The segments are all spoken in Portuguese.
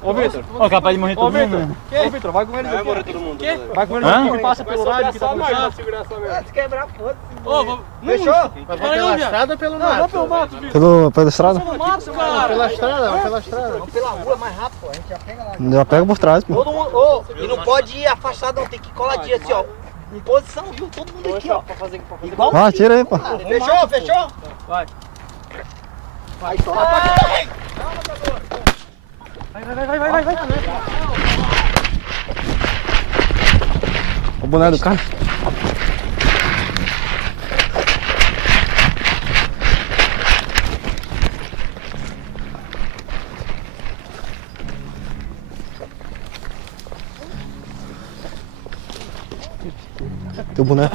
Ô, Vitor. Ó, capaz de morrer todo mundo, né? Ô, Vitor, vai com eles aqui. Vai morrer todo mundo. Vai com eles aqui que passa pelo rádio que tá puxando. Se quebrar, foda-se. Ô, Fechou? Vai pela estrada ou pelo mato? Não, pelo mato, Vitor. Pela estrada? Pelo mato, cara. Pela estrada, vai pela estrada. Vamos pela rua mais rápido, pô. A gente já pega lá. Já pega por trás, pô. Todo mundo, ô, e não pode ir afastado, não. Tem que ir coladinho assim, ó. Em posição, viu? Todo mundo aqui, ó. Igual. Ah, tira aí, pô. Fechou, fechou? Vai. Vai, sola pra cá. Vai. O boné do cara. Teu boné.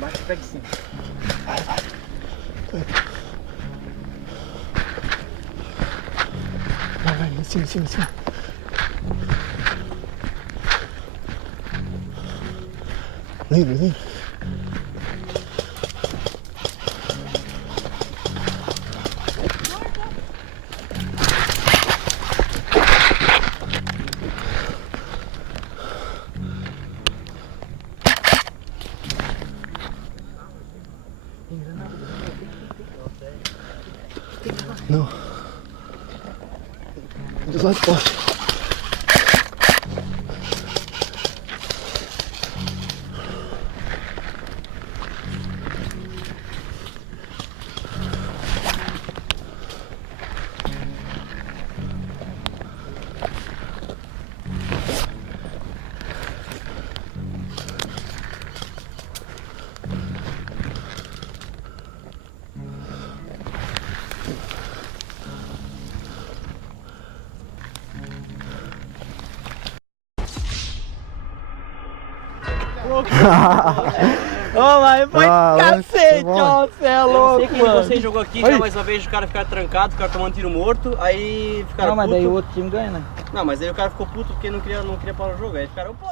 Vai. Pega sim. Vai, em cima. Livre. Não. Do lado de fora. Ô, mas foi cacete, foi ó, você é Eu louco, sei que mano. você jogou aqui já mais uma vez, os caras ficaram trancados, ficaram tomando tiro morto, aí ficaram Não, mas puto. daí o outro time ganha, né? Não, mas aí o cara ficou puto porque não queria parar o jogo, aí ficaram, pô.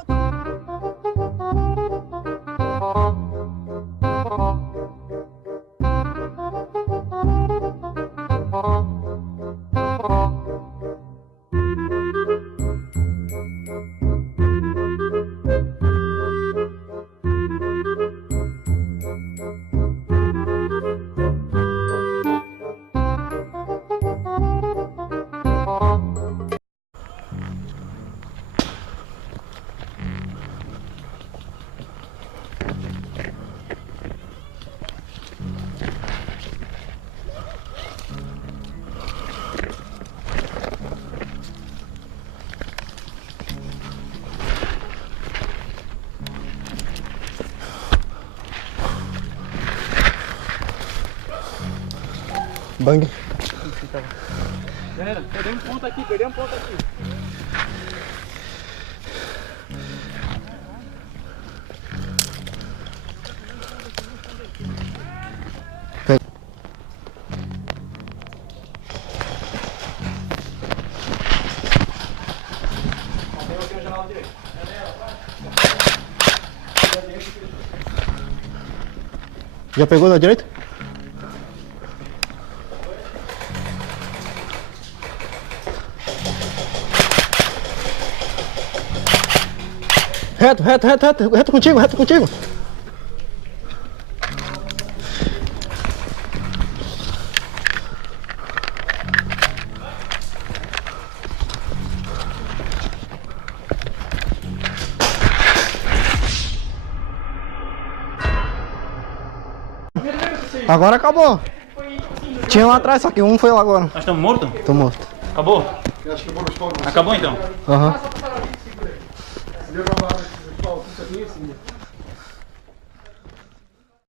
Bang. Galera, perdemos ponto aqui. Já pegou na direita? Reto contigo. Agora acabou. Tinha um lá atrás, só que um foi lá agora. Nós estamos mortos? Tô morto. Acabou? Acabou então? Aham. Você viu a